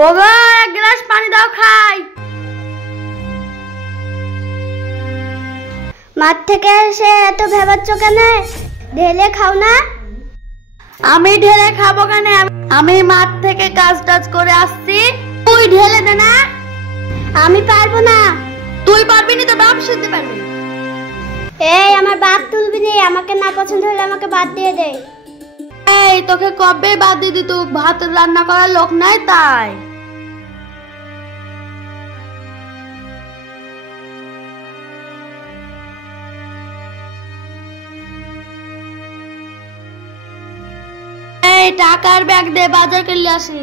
ওগো এক গ্লাস পানি দাও খাই। মাঠ থেকে এসে এত ভেবাচ্ছ কেন? ঢেলে খাও না। আমি ঢেলে খাবো কেন? আমি মাঠ থেকে কাজ টাজ করে আসছি, তুই ঢেলে দে না। আমি পারবো না। তুই পারবি না তো বাপ শুনতে পারবি। এই আমার বাদ তুলবি নি, আমাকে না পছন্দ হলে আমাকে বাদ দিয়ে দে। এই তোকে কবে বাদ দিয়ে দিত? ভাত রান্না করার লোক নাই তাই। এই টাকার ব্যাগ দে, বাজার করলে আসি।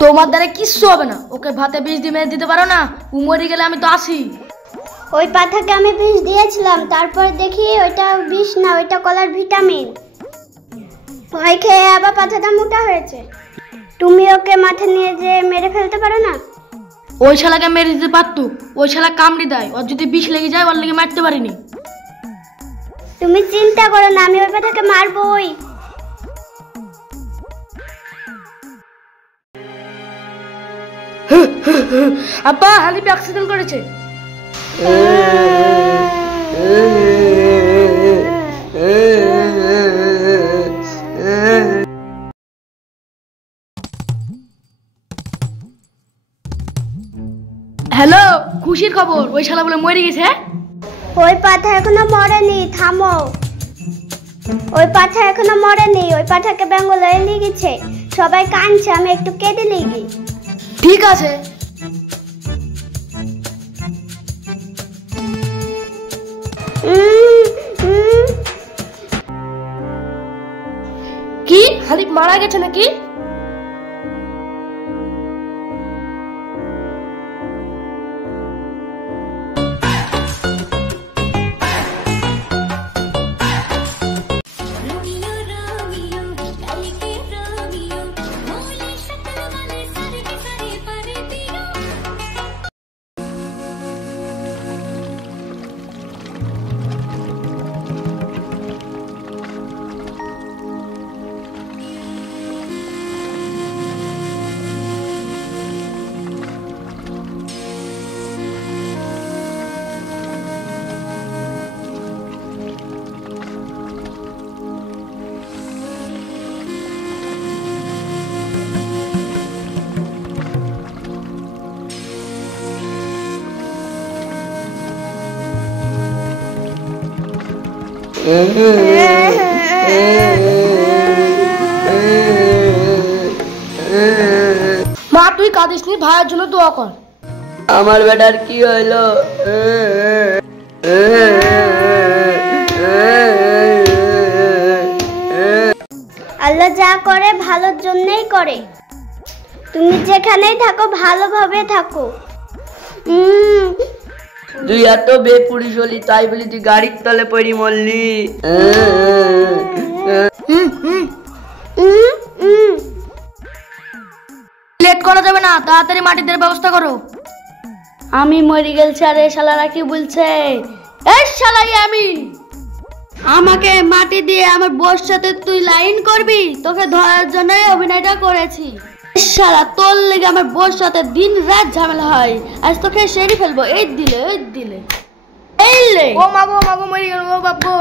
তোমার দ্বারা কিচ্ছু হবে না। ওকে ভাতে বিষ দিয়ে মেরে দিতে পারো না? ও মরে গেলে আমি তো আসি। ওই পাঠাকে আমি বিষ দিয়েছিলাম, তারপর দেখি ওইটা বিষ না, ওইটা কলার ভিটামিন। ভয় খেয়ে আবার পাঠাটা মোটা হয়েছে। তুমি ওকে মাঠে নিয়ে যে মেরে ফেলতে পারো না? ওই শালাকে মেরে দিতে পারতো, ওই শালা কামড়ি দেয়। ওর যদি বিষ লেগে যায়, ওর লেগে মারতে পারিনি। তুমি চিন্তা করো না, আমি ওই পাঠাকে মারবই। আব্বা হালিফ অ্যাক্সিডেন্ট করেছে। হ্যালো, খুশির খবর, ওই শালা বলে মরে গেছে। ওই পাঠা এখনো মরেনি, থামো। ওই পাঠা এখনো মরেনি, ওই পাঠাকে বেঙ্গলে নিয়ে গেছে। সবাই কাঁদছে, আমি একটু কেঁদে লিগি। ঠিক আছে। কি হালিফ মারা গেছে নাকি? মা তুই কাঁদিস নি, ভাইয়ের জন্য দোয়া কর। আমার বেটার কি হইলো? আল্লাহ যা করে ভালোর জন্যই করে। তুমি যেখানেই থাকো ভালোভাবে থাকো। তুই এত বেপুরিশ হলি, তাই বলি তুই গাড়ির তলে পড়ি মরলি। লেট করা যাবে না, তাড়াতাড়ি মাটি দেওয়ার ব্যবস্থা করো। আমি মরে গেছি আর এই শালারা কি বলছে? এই শালাই আমি, আমাকে মাটি দিয়ে আমার বউর সাথে তুই লাইন করবি? তোকে ধরার জন্যই অভিনয়টা করেছি। শালা তোর লেগে আমার বউর সাথে দিন রাত ঝামেলা হয়। আজ তোকে সেরে ফেলবো। এই দিলে এই লে। ও মাগো মরে গেল। ও বাবু